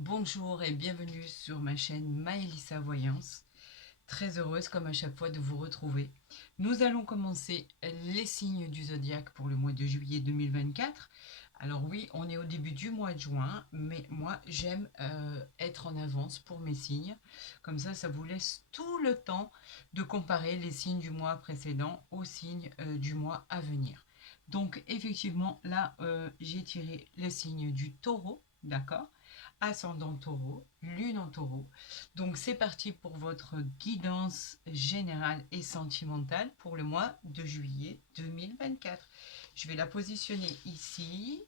Bonjour et bienvenue sur ma chaîne Maëlissa Voyance. Très heureuse comme à chaque fois de vous retrouver. Nous allons commencer les signes du zodiaque pour le mois de juillet 2024. Alors oui, on est au début du mois de juin, mais moi j'aime être en avance pour mes signes. Comme ça vous laisse tout le temps de comparer les signes du mois précédent aux signes du mois à venir. Donc effectivement, là j'ai tiré les signes du taureau, d'accord? Ascendant taureau, lune en taureau. Donc c'est parti pour votre guidance générale et sentimentale pour le mois de juillet 2024. Je vais la positionner ici.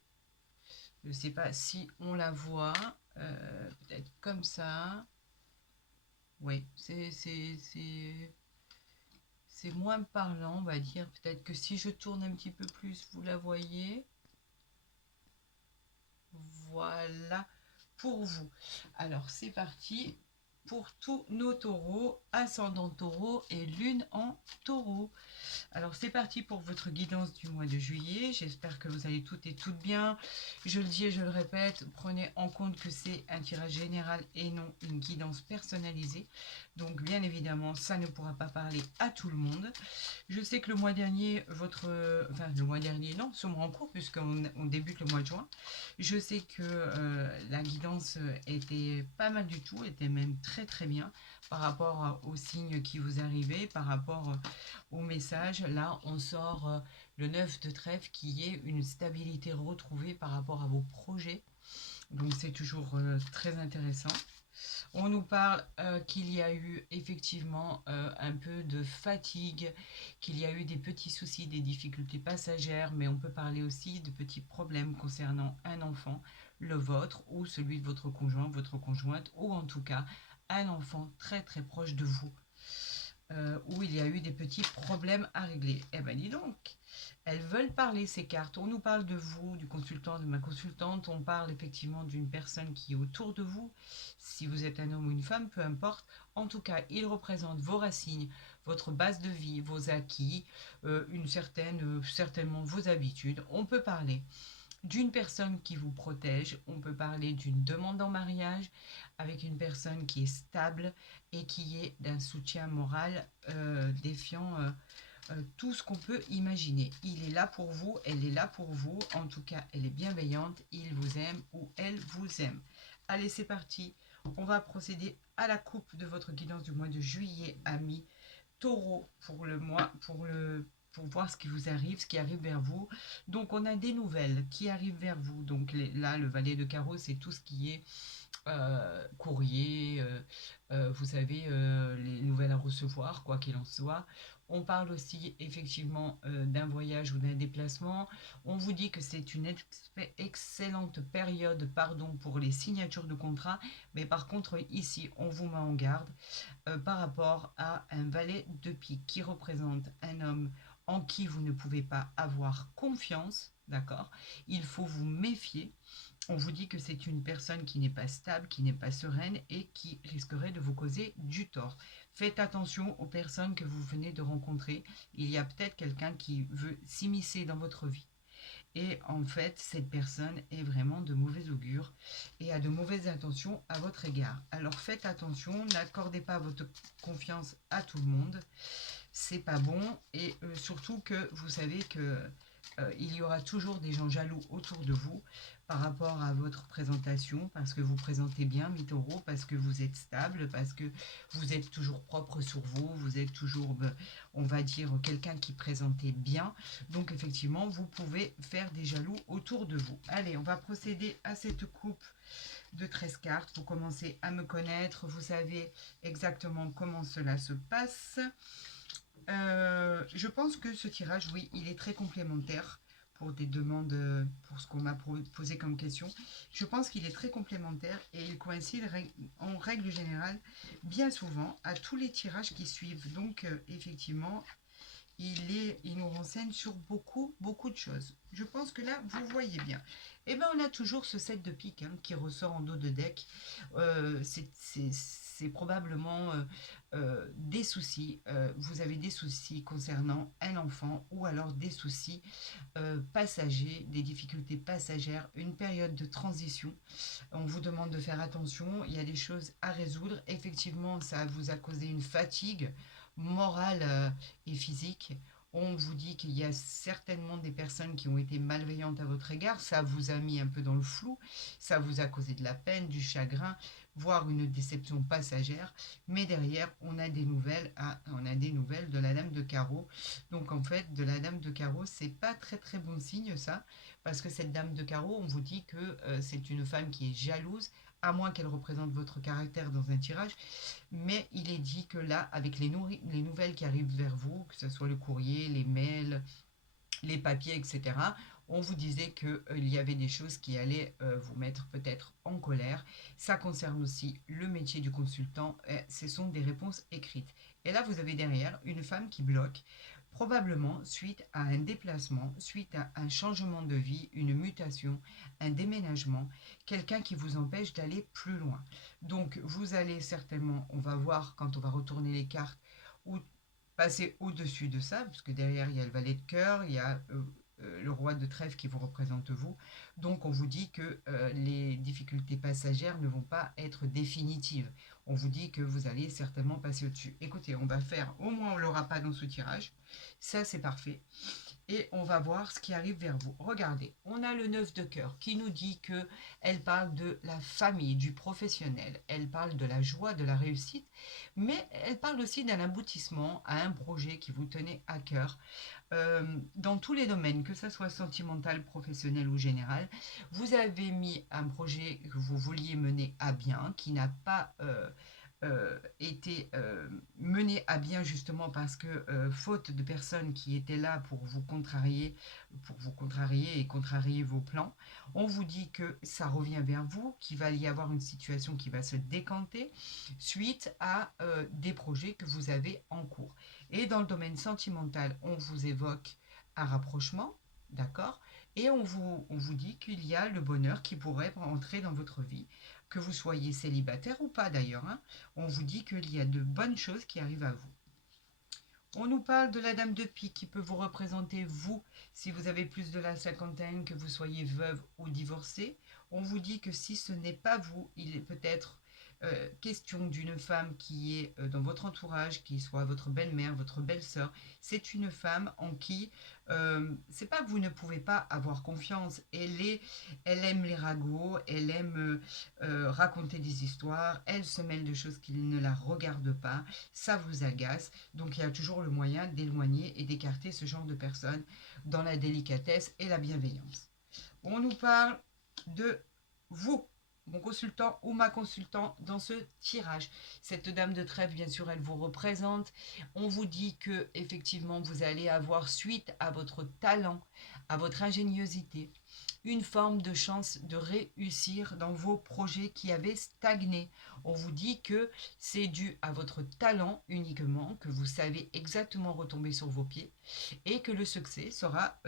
Je ne sais pas si on la voit. Peut-être comme ça. Oui, c'est moins parlant, on va dire. Peut-être que si je tourne un petit peu plus, vous la voyez. Voilà pour vous. Alors c'est parti pour tous nos taureaux, ascendant taureau et lune en taureau. Alors c'est parti pour votre guidance du mois de juillet. J'espère que vous allez toutes et toutes bien. Je le dis et je le répète, prenez en compte que c'est un tirage général et non une guidance personnalisée. Donc bien évidemment, ça ne pourra pas parler à tout le monde. Je sais que le mois dernier, le mois dernier, non, ce mois en cours, puisqu'on débute le mois de juin, je sais que la guidance était pas mal du tout, était même très très bien par rapport aux signes qui vous arrivaient, par rapport au message. Là, on sort le 9 de trèfle qui est une stabilité retrouvée par rapport à vos projets. Donc c'est toujours très intéressant. On nous parle qu'il y a eu effectivement un peu de fatigue, qu'il y a eu des petits soucis, des difficultés passagères, mais on peut parler aussi de petits problèmes concernant un enfant, le vôtre ou celui de votre conjoint, votre conjointe, ou en tout cas un enfant très très proche de vous où il y a eu des petits problèmes à régler. Eh ben dis donc, elles veulent parler ces cartes. On nous parle de vous, du consultant, de ma consultante. On parle effectivement d'une personne qui est autour de vous. Si vous êtes un homme ou une femme, peu importe. En tout cas, il représente vos racines, votre base de vie, vos acquis, certainement vos habitudes. On peut parler d'une personne qui vous protège, on peut parler d'une demande en mariage avec une personne qui est stable et qui est d'un soutien moral défiant tout ce qu'on peut imaginer. Il est là pour vous, elle est là pour vous, en tout cas elle est bienveillante, il vous aime ou elle vous aime. Allez, c'est parti, on va procéder à la coupe de votre guidance du mois de juillet, amis taureau, pour le mois, pour voir ce qui vous arrive, ce qui arrive vers vous. Donc on a des nouvelles qui arrivent vers vous. Donc là, le valet de carreau, c'est tout ce qui est courrier, vous savez, les nouvelles à recevoir, quoi qu'il en soit. On parle aussi effectivement d'un voyage ou d'un déplacement. On vous dit que c'est une excellente période pardon, pour les signatures de contrat, mais par contre ici on vous met en garde par rapport à un valet de pique qui représente un homme en qui vous ne pouvez pas avoir confiance, d'accord? Il faut vous méfier. On vous dit que c'est une personne qui n'est pas stable, qui n'est pas sereine et qui risquerait de vous causer du tort. Faites attention aux personnes que vous venez de rencontrer. Il y a peut-être quelqu'un qui veut s'immiscer dans votre vie. Et en fait, cette personne est vraiment de mauvais augure et a de mauvaises intentions à votre égard. Alors faites attention, n'accordez pas votre confiance à tout le monde. C'est pas bon. Et surtout que vous savez que il y aura toujours des gens jaloux autour de vous par rapport à votre présentation, parce que vous présentez bien, mes taureaux, parce que vous êtes stable, parce que vous êtes toujours propre sur vous, vous êtes toujours, on va dire, quelqu'un qui présentait bien. Donc effectivement, vous pouvez faire des jaloux autour de vous. Allez, on va procéder à cette coupe de 13 cartes. Vous commencez à me connaître, vous savez exactement comment cela se passe. Je pense que ce tirage, oui, il est très complémentaire pour des demandes, pour ce qu'on m'a posé comme question. Je pense qu'il est très complémentaire et il coïncide en règle générale bien souvent à tous les tirages qui suivent. Donc, effectivement, il nous renseigne sur beaucoup, beaucoup de choses. Je pense que là, vous voyez bien. Et bien, on a toujours ce 7 de pique hein, qui ressort en dos de deck. C'est probablement des soucis. Vous avez des soucis concernant un enfant ou alors des soucis passagers, des difficultés passagères, une période de transition. On vous demande de faire attention. Il y a des choses à résoudre. Effectivement, ça vous a causé une fatigue morale et physique. On vous dit qu'il y a certainement des personnes qui ont été malveillantes à votre égard. Ça vous a mis un peu dans le flou. Ça vous a causé de la peine, du chagrin, voire une déception passagère. Mais derrière, on a des nouvelles. Ah, on a des nouvelles de la Dame de Carreau. Donc en fait, de la Dame de Carreau, c'est pas très très bon signe ça, parce que cette Dame de Carreau, on vous dit que c'est une femme qui est jalouse, à moins qu'elle représente votre caractère dans un tirage, mais il est dit que là, avec les nouvelles qui arrivent vers vous, que ce soit le courrier, les mails, les papiers, etc., on vous disait qu'il y avait des choses qui allaient vous mettre peut-être en colère. Ça concerne aussi le métier du consultant. Ce sont des réponses écrites. Et là, vous avez derrière une femme qui bloque, probablement suite à un déplacement, suite à un changement de vie, une mutation, un déménagement, quelqu'un qui vous empêche d'aller plus loin. Donc, vous allez certainement, on va voir quand on va retourner les cartes, ou passer au-dessus de ça, puisque derrière il y a le valet de cœur, il y a le roi de trèfle qui vous représente vous. Donc on vous dit que les difficultés passagères ne vont pas être définitives. On vous dit que vous allez certainement passer au-dessus. Écoutez, on va faire, au moins on ne l'aura pas dans ce tirage. Ça c'est parfait et on va voir ce qui arrive vers vous. Regardez, on a le 9 de cœur qui nous dit que elle parle de la famille, du professionnel, elle parle de la joie, de la réussite, mais elle parle aussi d'un aboutissement à un projet qui vous tenait à cœur. Dans tous les domaines, que ce soit sentimental, professionnel ou général, vous avez mis un projet que vous vouliez mener à bien, qui n'a pas été mené à bien justement parce que faute de personnes qui étaient là pour vous contrarier et contrarier vos plans, on vous dit que ça revient vers vous, qu'il va y avoir une situation qui va se décanter suite à des projets que vous avez en cours. Et dans le domaine sentimental, on vous évoque un rapprochement, d'accord? Et on vous dit qu'il y a le bonheur qui pourrait entrer dans votre vie, que vous soyez célibataire ou pas d'ailleurs, hein. On vous dit qu'il y a de bonnes choses qui arrivent à vous. On nous parle de la dame de pique qui peut vous représenter, vous, si vous avez plus de la cinquantaine, que vous soyez veuve ou divorcée. On vous dit que si ce n'est pas vous, il est peut-être question d'une femme qui est dans votre entourage, qui soit votre belle-mère, votre belle-sœur. C'est une femme en qui, c'est pas que vous ne pouvez pas avoir confiance. Elle aime les ragots, elle aime raconter des histoires, elle se mêle de choses qui ne la regardent pas. Ça vous agace. Donc il y a toujours le moyen d'éloigner et d'écarter ce genre de personnes dans la délicatesse et la bienveillance. On nous parle de vous, mon consultant ou ma consultante dans ce tirage. Cette dame de trèfle, bien sûr, elle vous représente. On vous dit que effectivement, vous allez avoir suite à votre talent, à votre ingéniosité, une forme de chance de réussir dans vos projets qui avaient stagné. On vous dit que c'est dû à votre talent uniquement, que vous savez exactement retomber sur vos pieds et que le succès sera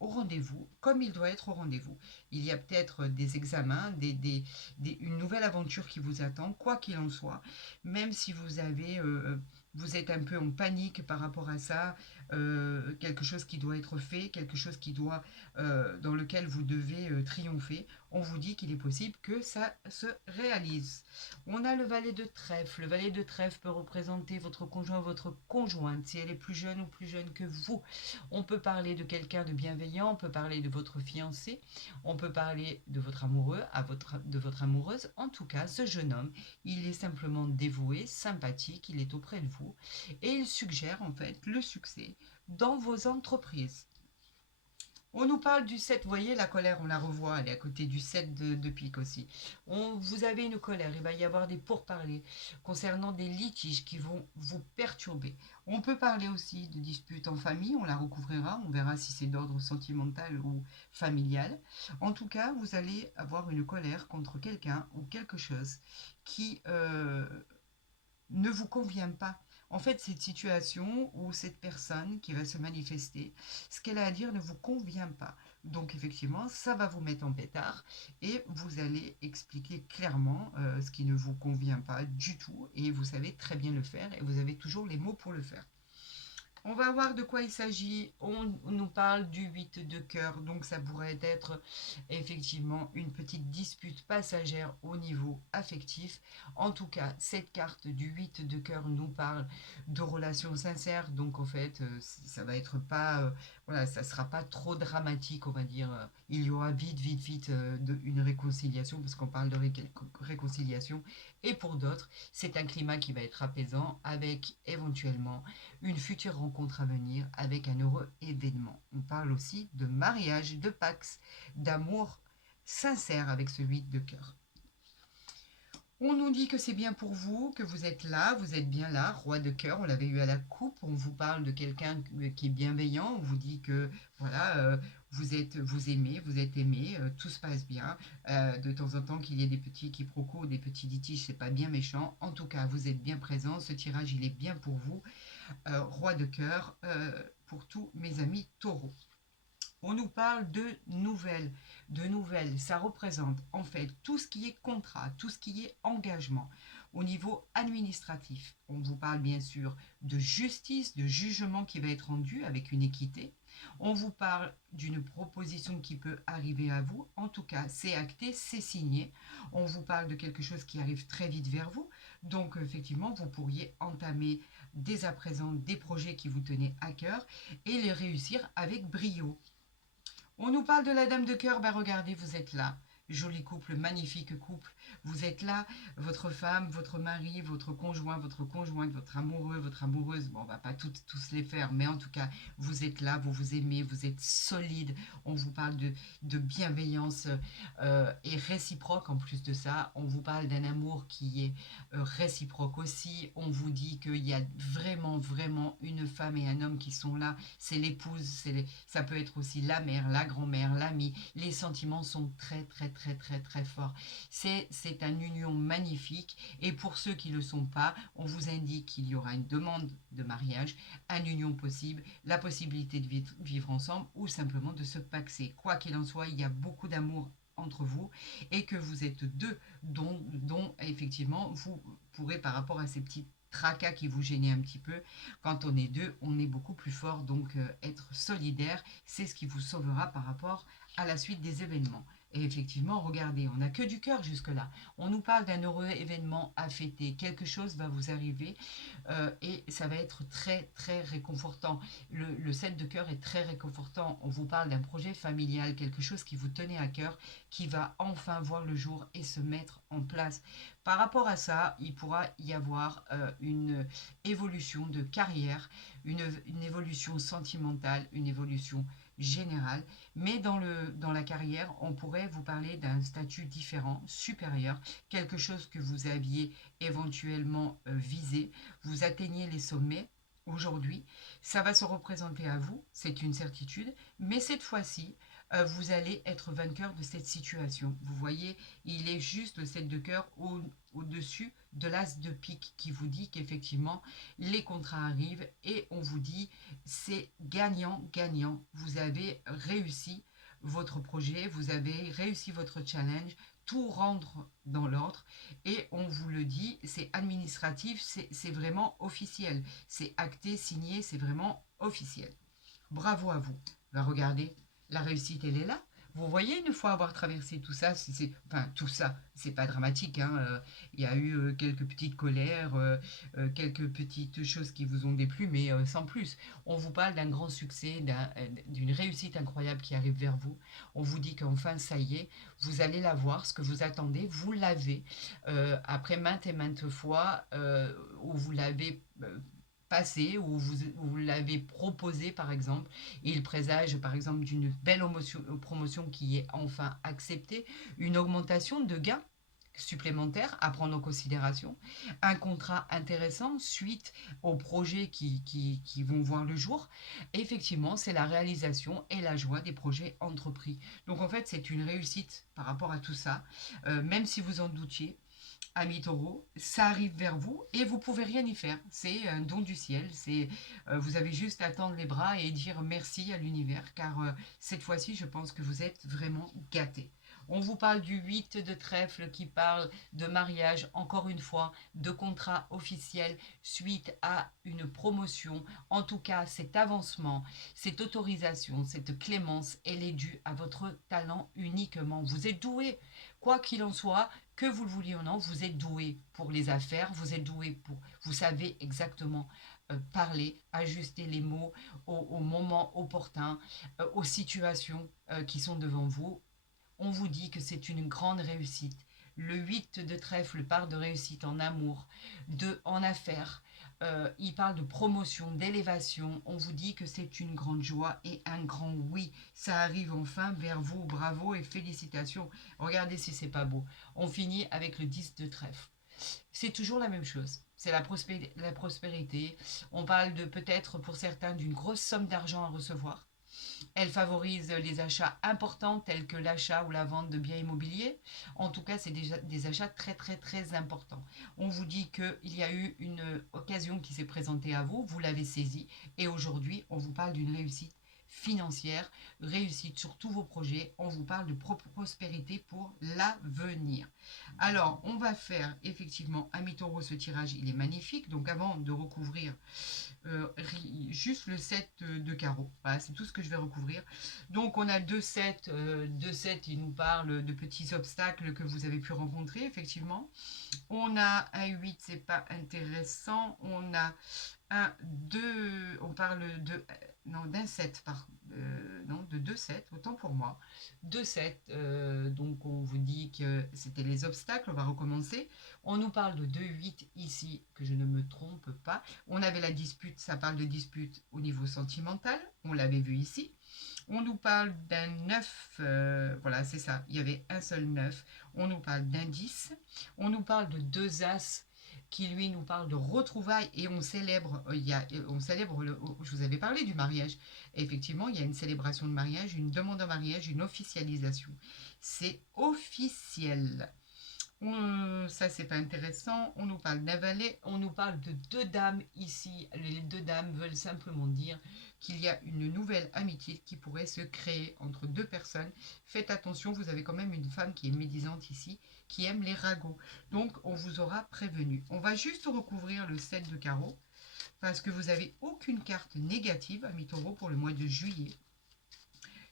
au rendez-vous, comme il doit être au rendez-vous. Il y a peut-être des examens, une nouvelle aventure qui vous attend, quoi qu'il en soit, même si vous êtes un peu en panique par rapport à ça, quelque chose qui doit être fait, quelque chose dans lequel vous devez triompher, on vous dit qu'il est possible que ça se réalise. On a le valet de trèfle. Le valet de trèfle peut représenter votre conjoint ou votre conjointe, si elle est plus jeune ou plus jeune que vous. On peut parler de quelqu'un de bienveillant, on peut parler de votre fiancé, on peut parler de votre amoureux, de votre amoureuse. En tout cas, ce jeune homme, il est simplement dévoué, sympathique, il est auprès de vous et il suggère en fait le succès dans vos entreprises. On nous parle du 7, vous voyez la colère, on la revoit, elle est à côté du 7 de pique aussi. Vous avez une colère, il va y avoir des pourparlers concernant des litiges qui vont vous perturber. On peut parler aussi de disputes en famille, on la recouvrira, on verra si c'est d'ordre sentimental ou familial. En tout cas, vous allez avoir une colère contre quelqu'un ou quelque chose qui ne vous convient pas. En fait, cette situation ou cette personne qui va se manifester, ce qu'elle a à dire ne vous convient pas. Donc effectivement, ça va vous mettre en pétard et vous allez expliquer clairement ce qui ne vous convient pas du tout et vous savez très bien le faire et vous avez toujours les mots pour le faire. On va voir de quoi il s'agit. On nous parle du 8 de cœur, donc ça pourrait être effectivement une petite dispute passagère au niveau affectif. En tout cas, cette carte du 8 de cœur nous parle de relations sincères, donc en fait, ça va être pas, voilà, ça sera pas trop dramatique, on va dire. Il y aura vite une réconciliation, parce qu'on parle de réconciliation. Et pour d'autres, c'est un climat qui va être apaisant, avec éventuellement une future rencontre à venir avec un heureux événement. On parle aussi de mariage, de pax, d'amour sincère avec ce 8 de cœur. On nous dit que c'est bien pour vous, que vous êtes là, vous êtes bien là, roi de cœur, on l'avait eu à la coupe, on vous parle de quelqu'un qui est bienveillant, on vous dit que voilà, vous aimez, vous êtes aimé, tout se passe bien. De temps en temps qu'il y ait des petits quiproquos, des petits litiges, c'est pas bien méchant. En tout cas, vous êtes bien présent, ce tirage il est bien pour vous. Roi de cœur, pour tous mes amis taureaux. On nous parle de nouvelles. De nouvelles, ça représente en fait tout ce qui est contrat, tout ce qui est engagement. Au niveau administratif, on vous parle bien sûr de justice, de jugement qui va être rendu avec une équité. On vous parle d'une proposition qui peut arriver à vous. En tout cas, c'est acté, c'est signé. On vous parle de quelque chose qui arrive très vite vers vous. Donc, effectivement, vous pourriez entamer dès à présent des projets qui vous tenaient à cœur et les réussir avec brio. On nous parle de la dame de cœur, ben regardez, vous êtes là. Joli couple, magnifique couple. Vous êtes là, votre femme, votre mari, votre conjoint, votre conjointe, votre amoureux, votre amoureuse. Bon, on va pas tous les faire, mais en tout cas, vous êtes là, vous vous aimez, vous êtes solide. On vous parle de bienveillance et réciproque en plus de ça. On vous parle d'un amour qui est réciproque aussi. On vous dit qu'il y a vraiment une femme et un homme qui sont là. C'est l'épouse, ça peut être aussi la mère, la grand-mère, l'ami. Les sentiments sont très forts. C'est une union magnifique et pour ceux qui ne le sont pas, on vous indique qu'il y aura une demande de mariage, une union possible, la possibilité de vivre ensemble ou simplement de se paxer. Quoi qu'il en soit, il y a beaucoup d'amour entre vous et que vous êtes deux dont effectivement vous pourrez par rapport à ces petits tracas qui vous gênent un petit peu, quand on est deux, on est beaucoup plus fort, donc être solidaire, c'est ce qui vous sauvera par rapport à la suite des événements. Et effectivement, regardez, on n'a que du cœur jusque-là. On nous parle d'un heureux événement à fêter. Quelque chose va vous arriver et ça va être très réconfortant. Le 7 de cœur est très réconfortant. On vous parle d'un projet familial, quelque chose qui vous tenait à cœur, qui va enfin voir le jour et se mettre en place. Par rapport à ça, il pourra y avoir une évolution de carrière, une évolution sentimentale, une évolution générale, mais dans la carrière, on pourrait vous parler d'un statut différent, supérieur, quelque chose que vous aviez éventuellement visé, vous atteignez les sommets. Aujourd'hui, ça va se représenter à vous, c'est une certitude, mais cette fois-ci, vous allez être vainqueur de cette situation. Vous voyez, il est juste le 7 de cœur au-dessus de l'as de pique qui vous dit qu'effectivement, les contrats arrivent et on vous dit c'est gagnant-gagnant. Vous avez réussi votre projet, vous avez réussi votre challenge, tout rentre dans l'ordre et on vous le dit, c'est administratif, c'est vraiment officiel. C'est acté, signé, c'est vraiment officiel. Bravo à vous. Ben regardez, la réussite, elle est là. Vous voyez, une fois avoir traversé tout ça, enfin tout ça, c'est pas dramatique. Hein, il y a eu quelques petites colères, quelques petites choses qui vous ont déplu, mais sans plus. On vous parle d'un grand succès, d'une réussite incroyable qui arrive vers vous. On vous dit qu'enfin, ça y est, vous allez la voir, ce que vous attendez, vous l'avez. Après maintes et maintes fois où vous l'avez passé, où vous l'avez proposé par exemple, et il présage par exemple d'une belle promotion qui est enfin acceptée, une augmentation de gains supplémentaires à prendre en considération, un contrat intéressant suite aux projets qui vont voir le jour. Et effectivement, c'est la réalisation et la joie des projets entrepris. Donc en fait, c'est une réussite par rapport à tout ça, même si vous en doutiez. amis taureaux, ça arrive vers vous et vous pouvez rien y faire. C'est un don du ciel. Vous avez juste à tendre les bras et dire merci à l'univers, car cette fois-ci, je pense que vous êtes vraiment gâtés. On vous parle du 8 de trèfle qui parle de mariage, encore une fois, de contrat officiel suite à une promotion. En tout cas, cet avancement, cette autorisation, cette clémence, elle est due à votre talent uniquement. Vous êtes doué, quoi qu'il en soit, que vous le vouliez ou non, vous êtes doué pour les affaires, vous êtes doué pour, vous savez exactement parler, ajuster les mots au moment opportun, aux situations qui sont devant vous. On vous dit que c'est une grande réussite. Le 8 de trèfle parle de réussite en amour, en affaires. Il parle de promotion, d'élévation. On vous dit que c'est une grande joie et un grand oui. Ça arrive enfin vers vous. Bravo et félicitations. Regardez si c'est pas beau. On finit avec le 10 de trèfle. C'est toujours la même chose. C'est la prospérité. On parle de peut-être pour certains d'une grosse somme d'argent à recevoir. Elle favorise les achats importants tels que l'achat ou la vente de biens immobiliers. En tout cas, c'est déjà des achats très très très importants. On vous dit qu'il y a eu une occasion qui s'est présentée à vous, vous l'avez saisie et aujourd'hui, on vous parle d'une réussite financière, réussite sur tous vos projets. On vous parle de prospérité pour l'avenir. Alors, on va faire effectivement, amis taureaux, ce tirage, il est magnifique. Donc, avant de recouvrir juste le 7 de carreau. Voilà, c'est tout ce que je vais recouvrir. Donc, on a 2 7. 2 7, il nous parle de petits obstacles que vous avez pu rencontrer, effectivement. On a un 8, c'est pas intéressant. On a un 2, on parle de... Non, d'un 7, non, de 2 7, autant pour moi. 2 7, donc on vous dit que c'était les obstacles, on va recommencer. On nous parle de 2 8 ici, que je ne me trompe pas. On avait la dispute, ça parle de dispute au niveau sentimental, on l'avait vu ici. On nous parle d'un 9, voilà, c'est ça, il y avait un seul 9. On nous parle d'un 10. On nous parle de 2 As qui, lui, nous parle de retrouvailles et on célèbre, je vous avais parlé du mariage. Et effectivement, il y a une célébration de mariage, une demande en mariage, une officialisation. C'est officiel. Ça, c'est pas intéressant. On nous parle d'un valet, on nous parle de 2 dames ici. Les 2 dames veulent simplement dire qu'il y a une nouvelle amitié qui pourrait se créer entre 2 personnes. Faites attention, vous avez quand même une femme qui est médisante ici, qui aime les ragots. Donc, on vous aura prévenu. On va juste recouvrir le 7 de carreau, parce que vous n'avez aucune carte négative, amis taureaux, pour le mois de juillet.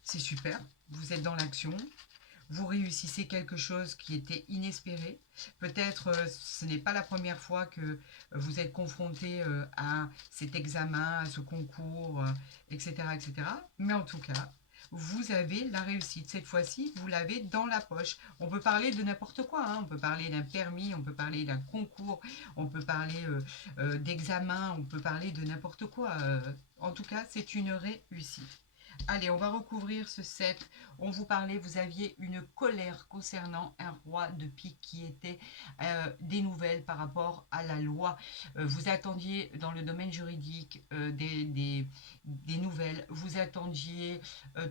C'est super, vous êtes dans l'action. Vous réussissez quelque chose qui était inespéré. Peut-être ce n'est pas la première fois que vous êtes confronté à cet examen, à ce concours, etc., etc. Mais en tout cas, vous avez la réussite. Cette fois-ci, vous l'avez dans la poche. On peut parler de n'importe quoi. Hein. On peut parler d'un permis, on peut parler d'un concours, on peut parler d'examen, on peut parler de n'importe quoi. En tout cas, c'est une réussite. Allez, on va recouvrir ce 7. On vous parlait, vous aviez une colère concernant un roi de pique qui était des nouvelles par rapport à la loi. Vous attendiez dans le domaine juridique des nouvelles. Vous attendiez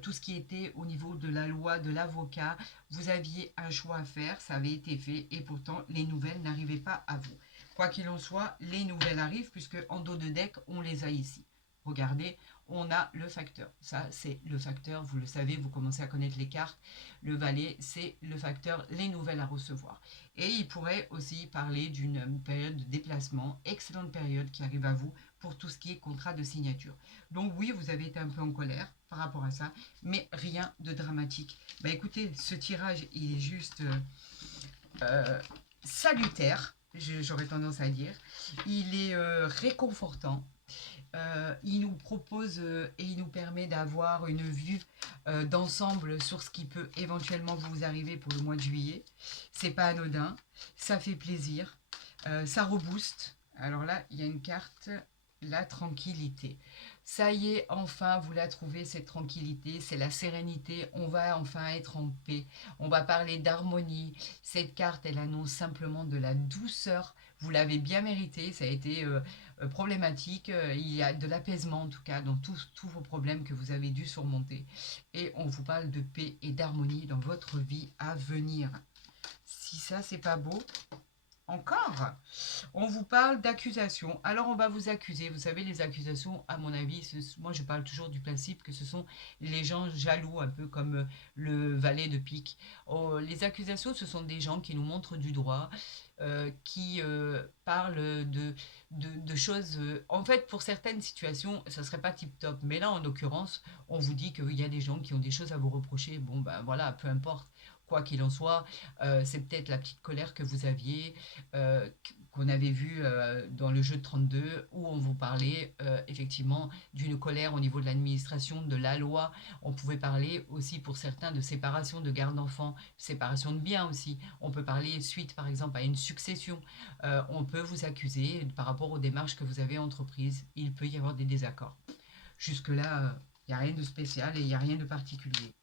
tout ce qui était au niveau de la loi, de l'avocat. Vous aviez un choix à faire, ça avait été fait et pourtant les nouvelles n'arrivaient pas à vous. Quoi qu'il en soit, les nouvelles arrivent puisque en dos de deck, on les a ici. Regardez, on a le facteur. Ça, c'est le facteur, vous le savez, vous commencez à connaître les cartes. Le valet, c'est le facteur, les nouvelles à recevoir. Et il pourrait aussi parler d'une période de déplacement, excellente période qui arrive à vous pour tout ce qui est contrat de signature. Donc oui, vous avez été un peu en colère par rapport à ça, mais rien de dramatique. Bah écoutez, ce tirage, il est juste salutaire, j'aurais tendance à dire. Il est réconfortant. Il nous propose et il nous permet d'avoir une vue d'ensemble sur ce qui peut éventuellement vous arriver pour le mois de juillet. C'est pas anodin, ça fait plaisir, ça rebooste. Alors là, il y a une carte, la tranquillité. Ça y est, enfin, vous la trouvez, cette tranquillité, c'est la sérénité, on va enfin être en paix, on va parler d'harmonie. Cette carte, elle annonce simplement de la douceur, vous l'avez bien mérité, ça a été problématique, il y a de l'apaisement en tout cas dans tous vos problèmes que vous avez dû surmonter. Et on vous parle de paix et d'harmonie dans votre vie à venir. Si ça, c'est pas beau, encore, on vous parle d'accusations. Alors on va vous accuser. Vous savez, les accusations, à mon avis, moi je parle toujours du principe que ce sont les gens jaloux, un peu comme le valet de pique. Oh, les accusations, ce sont des gens qui nous montrent du doigt, qui parlent de choses. En fait, pour certaines situations, ça serait pas tip-top. Mais là, en l'occurrence, on vous dit qu'il y a des gens qui ont des choses à vous reprocher. Bon, ben voilà, peu importe. Quoi qu'il en soit, c'est peut-être la petite colère que vous aviez, qu'on avait vu dans le jeu de 32, où on vous parlait effectivement d'une colère au niveau de l'administration, de la loi. On pouvait parler aussi pour certains de séparation de garde d'enfants, séparation de biens aussi. On peut parler suite par exemple à une succession. On peut vous accuser par rapport aux démarches que vous avez entreprises. Il peut y avoir des désaccords. Jusque-là, il n'y a rien de spécial et il n'y a rien de particulier.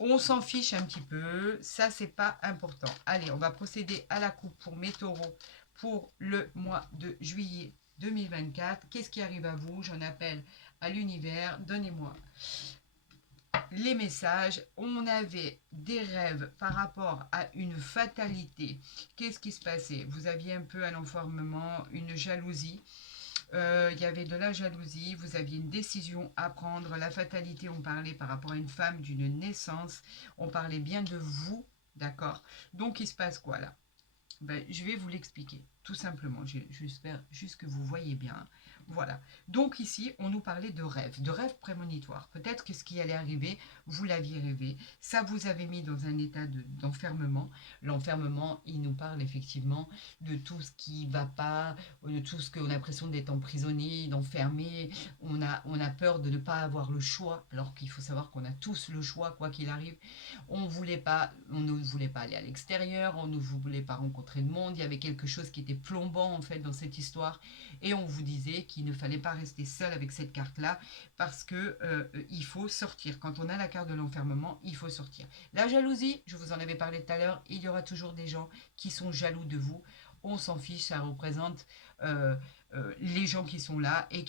On s'en fiche un petit peu, ça c'est pas important. Allez, on va procéder à la coupe pour mes taureaux pour le mois de juillet 2024. Qu'est-ce qui arrive à vous? J'en appelle à l'univers. Donnez-moi les messages. On avait des rêves par rapport à une fatalité. Qu'est-ce qui se passait? Vous aviez un peu un enfermement, une jalousie. Il y avait de la jalousie, vous aviez une décision à prendre. La fatalité, on parlait par rapport à une femme, d'une naissance. On parlait bien de vous, d'accord? Donc, il se passe quoi là? Ben, je vais vous l'expliquer, tout simplement. J'espère juste que vous voyez bien. Voilà. Donc ici, on nous parlait de rêves prémonitoires. Peut-être que ce qui allait arriver, vous l'aviez rêvé. Ça vous avait mis dans un état d'enfermement. L'enfermement, il nous parle effectivement de tout ce qui ne va pas, de tout ce qu'on a l'impression d'être emprisonné, d'enfermé. On a peur de ne pas avoir le choix, alors qu'il faut savoir qu'on a tous le choix, quoi qu'il arrive. On ne voulait pas aller à l'extérieur, on ne voulait pas rencontrer de monde. Il y avait quelque chose qui était plombant en fait dans cette histoire, et on vous disait qu'il ne fallait pas rester seul avec cette carte-là parce que il faut sortir. Quand on a la carte de l'enfermement, il faut sortir. La jalousie, je vous en avais parlé tout à l'heure, il y aura toujours des gens qui sont jaloux de vous. On s'en fiche, ça représente les gens qui sont là et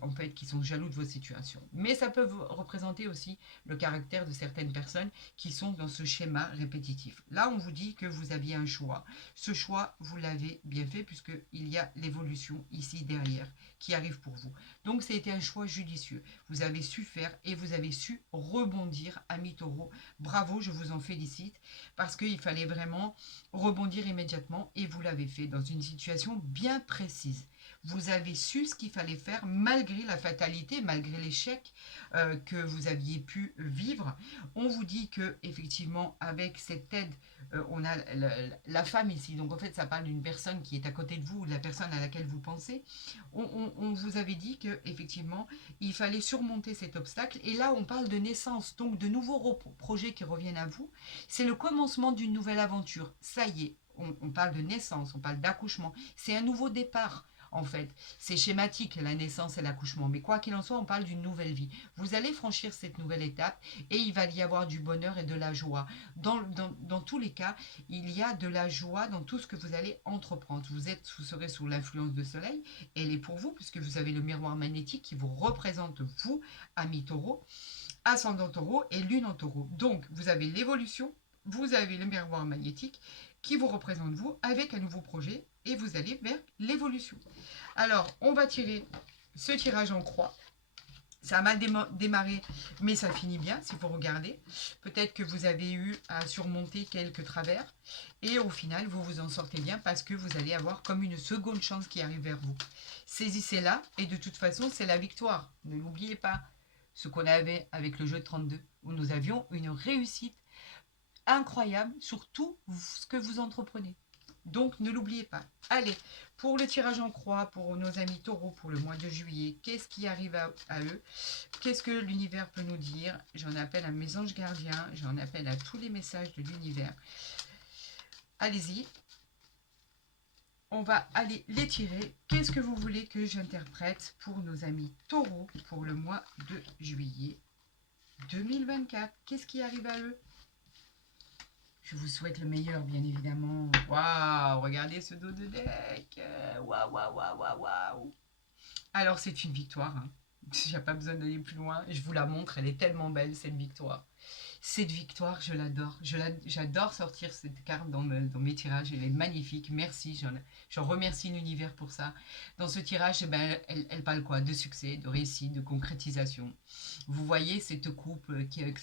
en fait, qui sont jaloux de vos situations. Mais ça peut représenter aussi le caractère de certaines personnes qui sont dans ce schéma répétitif. Là, on vous dit que vous aviez un choix. Ce choix, vous l'avez bien fait puisqu'il y a l'évolution ici derrière qui arrive pour vous. Donc, ça a été un choix judicieux. Vous avez su faire et vous avez su rebondir, ami taureau. Bravo, je vous en félicite parce qu'il fallait vraiment rebondir immédiatement et vous l'avez fait dans une situation bien précise. Vous avez su ce qu'il fallait faire malgré la fatalité, malgré l'échec que vous aviez pu vivre. On vous dit que effectivement avec cette aide, on a la femme ici. Donc en fait, ça parle d'une personne qui est à côté de vous, ou de la personne à laquelle vous pensez. On vous avait dit que effectivement, il fallait surmonter cet obstacle. Et là, on parle de naissance, donc de nouveaux projets qui reviennent à vous. C'est le commencement d'une nouvelle aventure. Ça y est, on parle de naissance, on parle d'accouchement. C'est un nouveau départ. En fait, c'est schématique la naissance et l'accouchement, mais quoi qu'il en soit, on parle d'une nouvelle vie. Vous allez franchir cette nouvelle étape et il va y avoir du bonheur et de la joie. Dans tous les cas, il y a de la joie dans tout ce que vous allez entreprendre. Vous serez sous l'influence de soleil, elle est pour vous puisque vous avez le miroir magnétique qui vous représente vous, ami taureau, ascendant taureau et lune en taureau. Donc, vous avez l'évolution, vous avez le miroir magnétique qui vous représente vous avec un nouveau projet et vous allez vers l'évolution. Alors, on va tirer ce tirage en croix. Ça a mal démarré, mais ça finit bien si vous regardez. Peut-être que vous avez eu à surmonter quelques travers et au final, vous vous en sortez bien parce que vous allez avoir comme une seconde chance qui arrive vers vous. Saisissez-la et de toute façon, c'est la victoire. Ne l'oubliez pas. Ce qu'on avait avec le jeu de 32, où nous avions une réussite incroyable sur tout ce que vous entreprenez. Donc, ne l'oubliez pas. Allez, pour le tirage en croix, pour nos amis taureaux, pour le mois de juillet, qu'est-ce qui arrive à eux? Qu'est-ce que l'univers peut nous dire? J'en appelle à mes anges gardiens, j'en appelle à tous les messages de l'univers. Allez-y. On va aller les tirer. Qu'est-ce que vous voulez que j'interprète pour nos amis taureaux pour le mois de juillet 2024? Qu'est-ce qui arrive à eux? Je vous souhaite le meilleur, bien évidemment. Waouh, regardez ce dos de deck. Waouh, waouh, waouh, waouh, waouh. Alors, c'est une victoire. Hein. Il n'y a pas besoin d'aller plus loin. Je vous la montre, elle est tellement belle, cette victoire. Cette victoire, je l'adore. J'adore sortir cette carte dans mes tirages. Elle est magnifique. Merci. J'en remercie l'univers pour ça. Dans ce tirage, eh ben, elle parle quoi? De succès, de réussite, de concrétisation. Vous voyez cette coupe que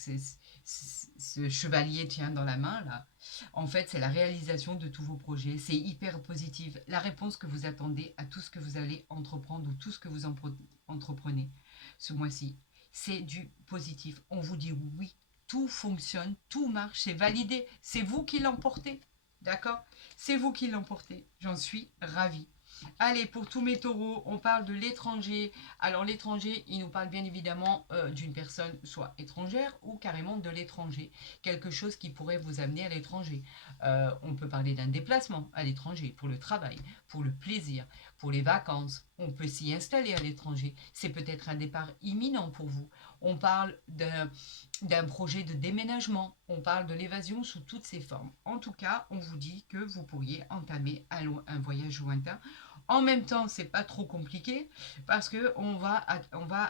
ce chevalier tient dans la main, là. En fait, c'est la réalisation de tous vos projets. C'est hyper positif. La réponse que vous attendez à tout ce que vous allez entreprendre ou tout ce que vous entreprenez ce mois-ci. C'est du positif. On vous dit oui, tout fonctionne, tout marche, c'est validé. C'est vous qui l'emportez. D'accord? C'est vous qui l'emportez. J'en suis ravie. Allez, pour tous mes taureaux, on parle de l'étranger. Alors l'étranger, il nous parle bien évidemment d'une personne soit étrangère ou carrément de l'étranger. Quelque chose qui pourrait vous amener à l'étranger. On peut parler d'un déplacement à l'étranger pour le travail, pour le plaisir, pour les vacances. On peut s'y installer à l'étranger. C'est peut-être un départ imminent pour vous. On parle d'un projet de déménagement. On parle de l'évasion sous toutes ses formes. En tout cas, on vous dit que vous pourriez entamer un voyage lointain. En même temps, c'est pas trop compliqué parce que on va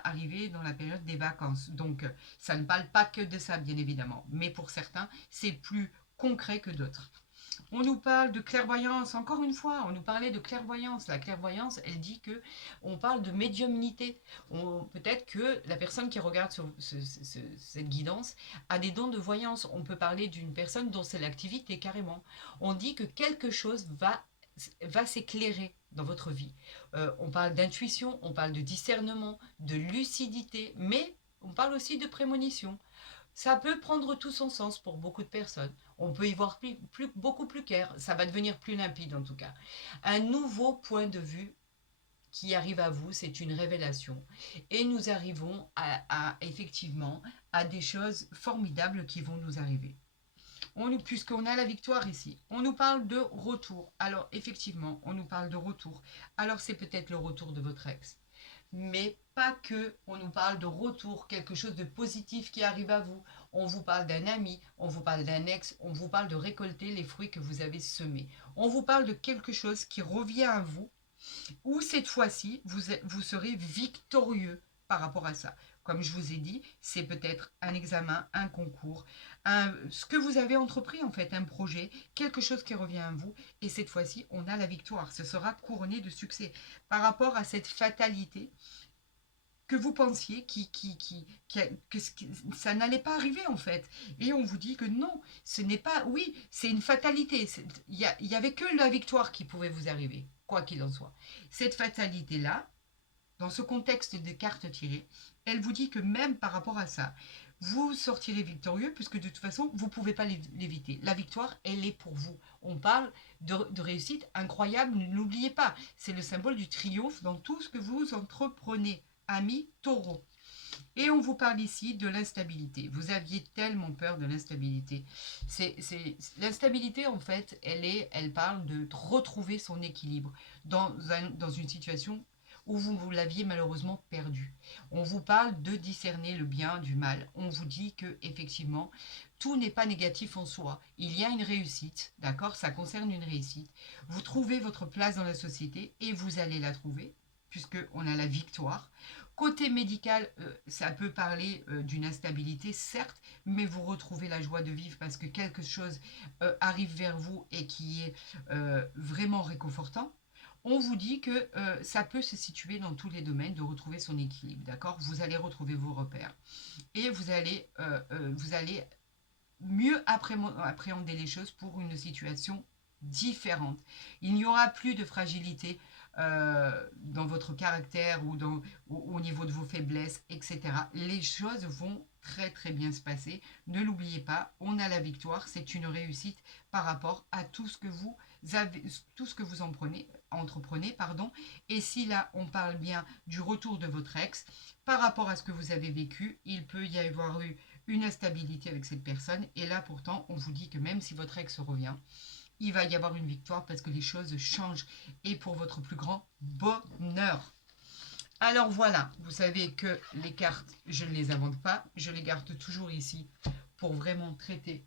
arriver dans la période des vacances. Donc, ça ne parle pas que de ça, bien évidemment. Mais pour certains, c'est plus concret que d'autres. On nous parle de clairvoyance, encore une fois, on nous parlait de clairvoyance. La clairvoyance, elle dit que on parle de médiumnité. Peut-être que la personne qui regarde cette guidance a des dons de voyance. On peut parler d'une personne dont c'est l'activité carrément. On dit que quelque chose va s'éclairer dans votre vie. On parle d'intuition, on parle de discernement, de lucidité, mais on parle aussi de prémonition. Ça peut prendre tout son sens pour beaucoup de personnes. On peut y voir beaucoup plus clair. Ça va devenir plus limpide en tout cas. Un nouveau point de vue qui arrive à vous, c'est une révélation. Et nous arrivons effectivement à des choses formidables qui vont nous arriver. Puisqu'on a la victoire ici, on nous parle de retour. Alors effectivement, on nous parle de retour. Alors c'est peut-être le retour de votre ex. Mais pas que, on nous parle de retour, quelque chose de positif qui arrive à vous. On vous parle d'un ami, on vous parle d'un ex, on vous parle de récolter les fruits que vous avez semés. On vous parle de quelque chose qui revient à vous, où cette fois-ci, vous serez victorieux par rapport à ça. Comme je vous ai dit, c'est peut-être un examen, un concours, ce que vous avez entrepris en fait, un projet, quelque chose qui revient à vous. Et cette fois-ci, on a la victoire. Ce sera couronné de succès par rapport à cette fatalité que vous pensiez que ça n'allait pas arriver en fait. Et on vous dit que non, ce n'est pas, oui, c'est une fatalité. Il y avait que la victoire qui pouvait vous arriver, quoi qu'il en soit. Cette fatalité-là, dans ce contexte des cartes tirées, elle vous dit que même par rapport à ça, vous sortirez victorieux puisque de toute façon, vous ne pouvez pas l'éviter. La victoire, elle est pour vous. On parle de réussite incroyable, n'oubliez pas, c'est le symbole du triomphe dans tout ce que vous entreprenez, ami taureau. Et on vous parle ici de l'instabilité. Vous aviez tellement peur de l'instabilité. L'instabilité, en fait, elle parle de retrouver son équilibre dans une situation où vous l'aviez malheureusement perdu. On vous parle de discerner le bien du mal. On vous dit que effectivement, tout n'est pas négatif en soi. Il y a une réussite, d'accord? Ça concerne une réussite. Vous trouvez votre place dans la société et vous allez la trouver, puisqu'on a la victoire. Côté médical, ça peut parler d'une instabilité, certes, mais vous retrouvez la joie de vivre parce que quelque chose arrive vers vous et qui est vraiment réconfortant. On vous dit que ça peut se situer dans tous les domaines, de retrouver son équilibre, d'accord? Vous allez retrouver vos repères et vous allez mieux appréhender les choses pour une situation différente. Il n'y aura plus de fragilité dans votre caractère ou au niveau de vos faiblesses, etc. Les choses vont très très bien se passer. Ne l'oubliez pas, on a la victoire, c'est une réussite par rapport à tout ce que vous avez, tout ce que vous entreprenez, pardon. Et si là on parle bien du retour de votre ex, par rapport à ce que vous avez vécu, il peut y avoir eu une instabilité avec cette personne. Et là pourtant, on vous dit que même si votre ex revient, il va y avoir une victoire parce que les choses changent et pour votre plus grand bonheur. Alors voilà, vous savez que les cartes, je ne les invente pas, je les garde toujours ici pour vraiment traiter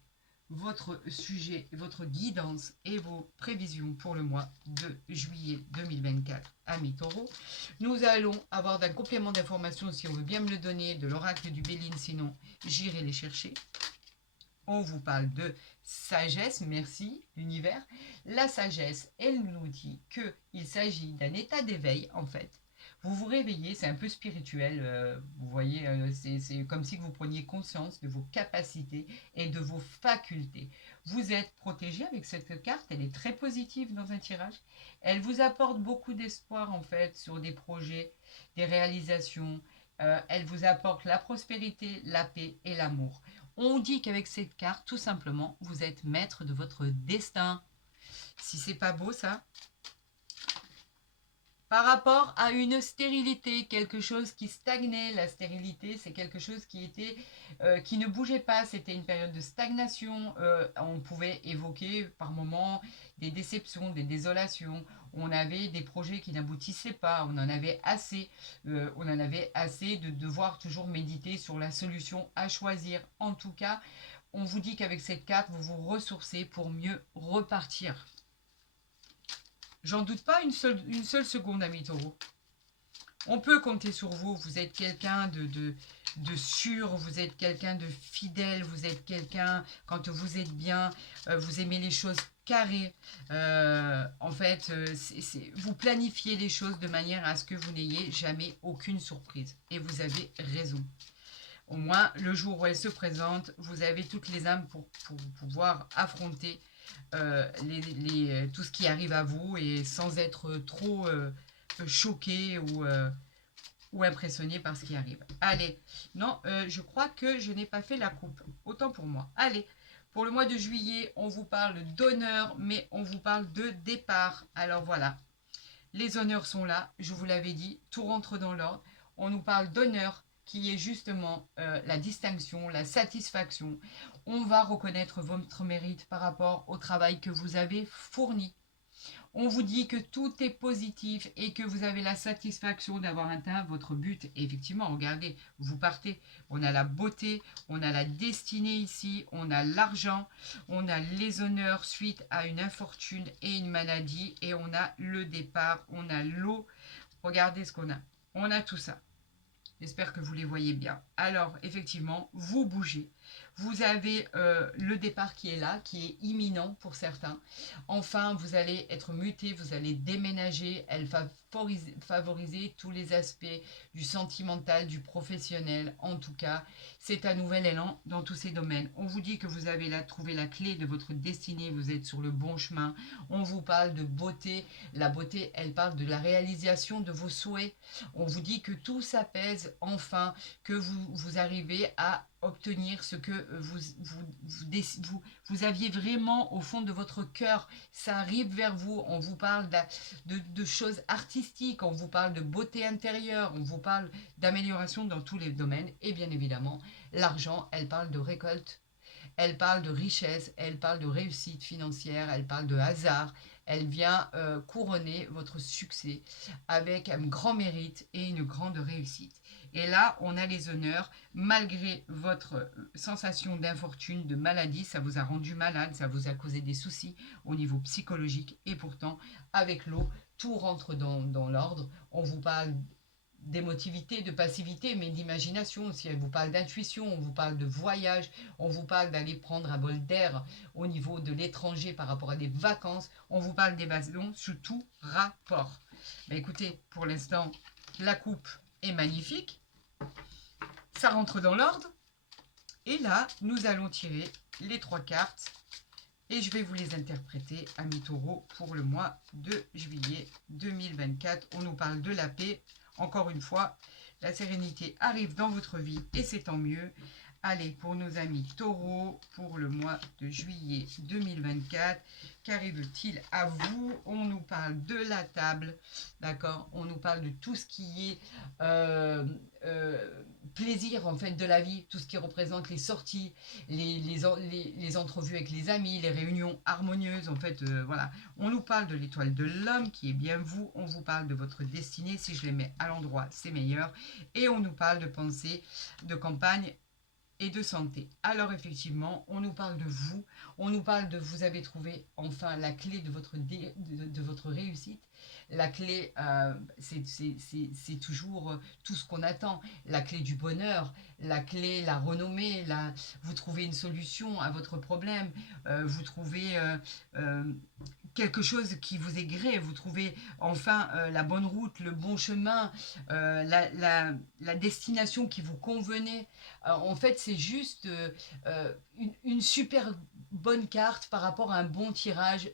votre sujet, votre guidance et vos prévisions pour le mois de juillet 2024, amis taureaux. Nous allons avoir d'un complément d'information si on veut bien me le donner, de l'oracle du Béline, sinon j'irai les chercher. On vous parle de sagesse, merci l'univers. La sagesse, elle nous dit qu'il s'agit d'un état d'éveil en fait. Vous vous réveillez, c'est un peu spirituel, vous voyez, c'est comme si vous preniez conscience de vos capacités et de vos facultés. Vous êtes protégé avec cette carte, elle est très positive dans un tirage. Elle vous apporte beaucoup d'espoir en fait sur des projets, des réalisations. Elle vous apporte la prospérité, la paix et l'amour. On dit qu'avec cette carte, tout simplement, vous êtes maître de votre destin. Si c'est pas beau ça, par rapport à une stérilité, quelque chose qui stagnait. La stérilité, c'est quelque chose qui ne bougeait pas. C'était une période de stagnation. On pouvait évoquer par moments des déceptions, des désolations. On avait des projets qui n'aboutissaient pas. On en avait assez. On en avait assez de devoir toujours méditer sur la solution à choisir. En tout cas, on vous dit qu'avec cette carte, vous vous ressourcez pour mieux repartir. J'en doute pas une seule seconde, ami Taureau. On peut compter sur vous. Vous êtes quelqu'un de sûr, vous êtes quelqu'un de fidèle, vous êtes quelqu'un, quand vous êtes bien, vous aimez les choses carrées. En fait, vous planifiez les choses de manière à ce que vous n'ayez jamais aucune surprise. Et vous avez raison. Au moins, le jour où elle se présente, vous avez toutes les âmes pour pouvoir affronter tout ce qui arrive à vous et sans être trop choqué ou impressionné par ce qui arrive. Allez, non, je crois que je n'ai pas fait la coupe. Autant pour moi. Allez, pour le mois de juillet, on vous parle d'honneur, mais on vous parle de départ. Alors voilà, les honneurs sont là, je vous l'avais dit, tout rentre dans l'ordre. On nous parle d'honneur, qui est justement la distinction, la satisfaction. On va reconnaître votre mérite par rapport au travail que vous avez fourni. On vous dit que tout est positif et que vous avez la satisfaction d'avoir atteint votre but. Et effectivement, regardez, vous partez. On a la beauté, on a la destinée ici, on a l'argent, on a les honneurs suite à une infortune et une maladie. Et on a le départ, on a l'eau. Regardez ce qu'on a. On a tout ça. J'espère que vous les voyez bien. Alors, effectivement, vous bougez. Vous avez le départ qui est là, qui est imminent pour certains. Enfin, vous allez être muté, vous allez déménager. Elle va favoriser tous les aspects du sentimental, du professionnel. En tout cas, c'est un nouvel élan dans tous ces domaines. On vous dit que vous avez là trouvé la clé de votre destinée. Vous êtes sur le bon chemin. On vous parle de beauté. La beauté, elle parle de la réalisation de vos souhaits. On vous dit que tout s'apaise enfin, que vous arrivez à obtenir ce que vous aviez vraiment au fond de votre cœur. Ça arrive vers vous. On vous parle de choses artistiques, on vous parle de beauté intérieure, on vous parle d'amélioration dans tous les domaines. Et bien évidemment, l'argent, elle parle de récolte. Elle parle de richesse, elle parle de réussite financière, elle parle de hasard. Elle vient couronner votre succès avec un grand mérite et une grande réussite. Et là, on a les honneurs. Malgré votre sensation d'infortune, de maladie, ça vous a rendu malade, ça vous a causé des soucis au niveau psychologique. Et pourtant, avec l'eau, tout rentre dans l'ordre. On vous parle d'émotivité, de passivité, mais d'imagination aussi. Elle vous parle d'intuition, on vous parle de voyage, on vous parle d'aller prendre un bol d'air au niveau de l'étranger par rapport à des vacances, on vous parle d'évasion sous tout rapport. Mais écoutez, pour l'instant, la coupe est magnifique, ça rentre dans l'ordre, et là, nous allons tirer les 3 cartes, et je vais vous les interpréter, amis taureaux, pour le mois de juillet 2024. On nous parle de la paix. Encore une fois, la sérénité arrive dans votre vie et c'est tant mieux. Allez, pour nos amis taureaux, pour le mois de juillet 2024, qu'arrive-t-il à vous? On nous parle de la table, d'accord? On nous parle de tout ce qui est plaisir en fait de la vie, tout ce qui représente les sorties, les entrevues avec les amis, les réunions harmonieuses, en fait, voilà. On nous parle de l'étoile de l'homme qui est bien vous, on vous parle de votre destinée, si je les mets à l'endroit, c'est meilleur, et on nous parle de pensée, de campagne et de santé. Alors effectivement, on nous parle de vous, on nous parle de vous avez trouvé enfin la clé de de votre réussite. La clé, c'est toujours tout ce qu'on attend. La clé du bonheur, la clé, la renommée, vous trouvez une solution à votre problème, vous trouvez quelque chose qui vous est gré, vous trouvez enfin la bonne route, le bon chemin, la destination qui vous convenait. En fait, c'est juste une super bonne carte par rapport à un bon tirage.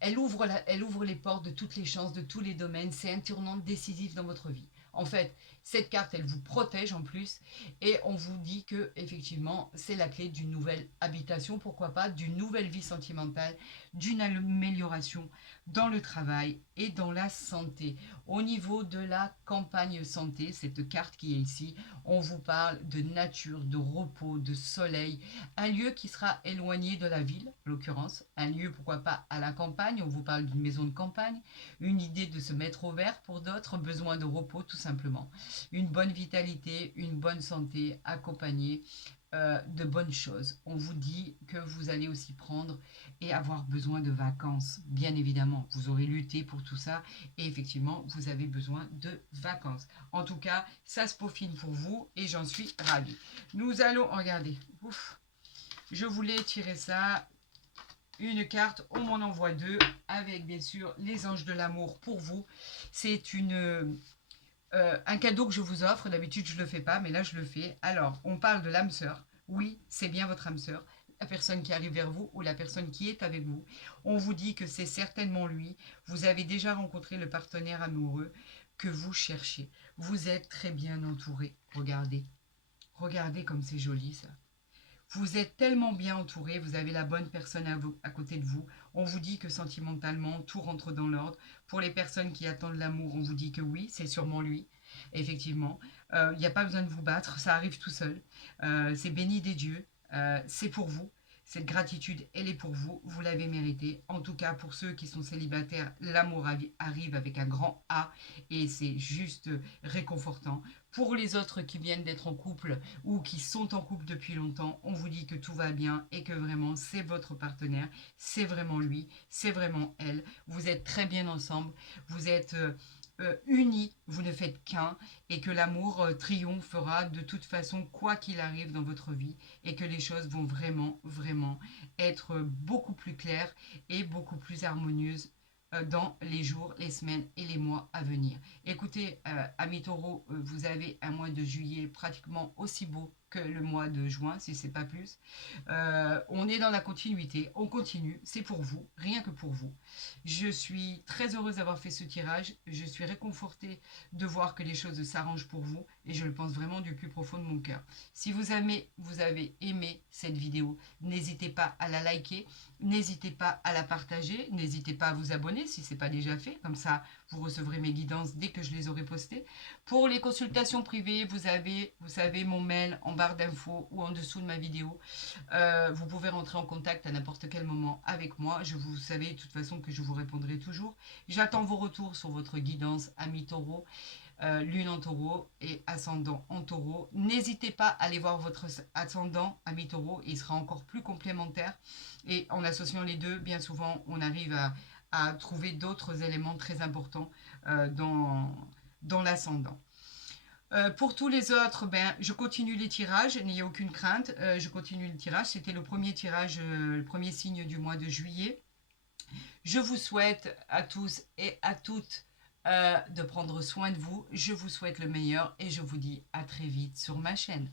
Elle ouvre les portes de toutes les chances, de tous les domaines. C'est un tournant décisif dans votre vie. En fait, cette carte, elle vous protège en plus et on vous dit que effectivement, c'est la clé d'une nouvelle habitation, pourquoi pas, d'une nouvelle vie sentimentale, d'une amélioration dans le travail et dans la santé. Au niveau de la campagne santé, cette carte qui est ici, on vous parle de nature, de repos, de soleil, un lieu qui sera éloigné de la ville, en l'occurrence, un lieu pourquoi pas à la campagne, on vous parle d'une maison de campagne, une idée de se mettre au vert pour d'autres, besoin de repos tout simplement, une bonne vitalité, une bonne santé accompagnée de bonnes choses. On vous dit que vous allez aussi prendre et avoir besoin de vacances. Bien évidemment, vous aurez lutté pour tout ça et effectivement, vous avez besoin de vacances. En tout cas, ça se peaufine pour vous et j'en suis ravie. Nous allons regarder. Ouf, je voulais tirer ça. Une carte, on m'en envoie deux avec bien sûr les anges de l'amour pour vous. C'est un cadeau que je vous offre. D'habitude, je ne le fais pas, mais là, je le fais. Alors, on parle de l'âme sœur. Oui, c'est bien votre âme sœur, la personne qui arrive vers vous ou la personne qui est avec vous. On vous dit que c'est certainement lui. Vous avez déjà rencontré le partenaire amoureux que vous cherchez. Vous êtes très bien entouré. Regardez. Regardez comme c'est joli, ça. Vous êtes tellement bien entouré, vous avez la bonne personne à côté de vous. On vous dit que sentimentalement, tout rentre dans l'ordre. Pour les personnes qui attendent l'amour, on vous dit que oui, c'est sûrement lui. Effectivement, il n'y a pas besoin de vous battre, ça arrive tout seul. C'est béni des dieux, c'est pour vous. Cette gratitude, elle est pour vous, vous l'avez méritée. En tout cas, pour ceux qui sont célibataires, l'amour arrive avec un grand A et c'est juste réconfortant. Pour les autres qui viennent d'être en couple ou qui sont en couple depuis longtemps, on vous dit que tout va bien et que vraiment c'est votre partenaire, c'est vraiment lui, c'est vraiment elle. Vous êtes très bien ensemble, vous êtes unis, vous ne faites qu'un et que l'amour triomphera de toute façon quoi qu'il arrive dans votre vie et que les choses vont vraiment, vraiment être beaucoup plus claires et beaucoup plus harmonieuses dans les jours, les semaines et les mois à venir. Écoutez, amis taureaux, vous avez un mois de juillet pratiquement aussi beau que le mois de juin, si c'est pas plus. On est dans la continuité, on continue, c'est pour vous, rien que pour vous. Je suis très heureuse d'avoir fait ce tirage, je suis réconfortée de voir que les choses s'arrangent pour vous et je le pense vraiment du plus profond de mon cœur. Si vous avez aimé cette vidéo, n'hésitez pas à la liker, n'hésitez pas à la partager, n'hésitez pas à vous abonner si ce n'est pas déjà fait, comme ça vous recevrez mes guidances dès que je les aurai postées. Pour les consultations privées, vous savez, mon mail en barre d'infos ou en dessous de ma vidéo. Vous pouvez rentrer en contact à n'importe quel moment avec moi. Vous savez de toute façon que je vous répondrai toujours. J'attends vos retours sur votre guidance ami taureau, lune en taureau et ascendant en taureau. N'hésitez pas à aller voir votre ascendant ami taureau, il sera encore plus complémentaire. Et en associant les deux, bien souvent, on arrive à trouver d'autres éléments très importants dans l'ascendant. Pour tous les autres, je continue les tirages, n'ayez aucune crainte, je continue le tirage. C'était le premier tirage, le premier signe du mois de juillet. Je vous souhaite à tous et à toutes de prendre soin de vous. Je vous souhaite le meilleur et je vous dis à très vite sur ma chaîne.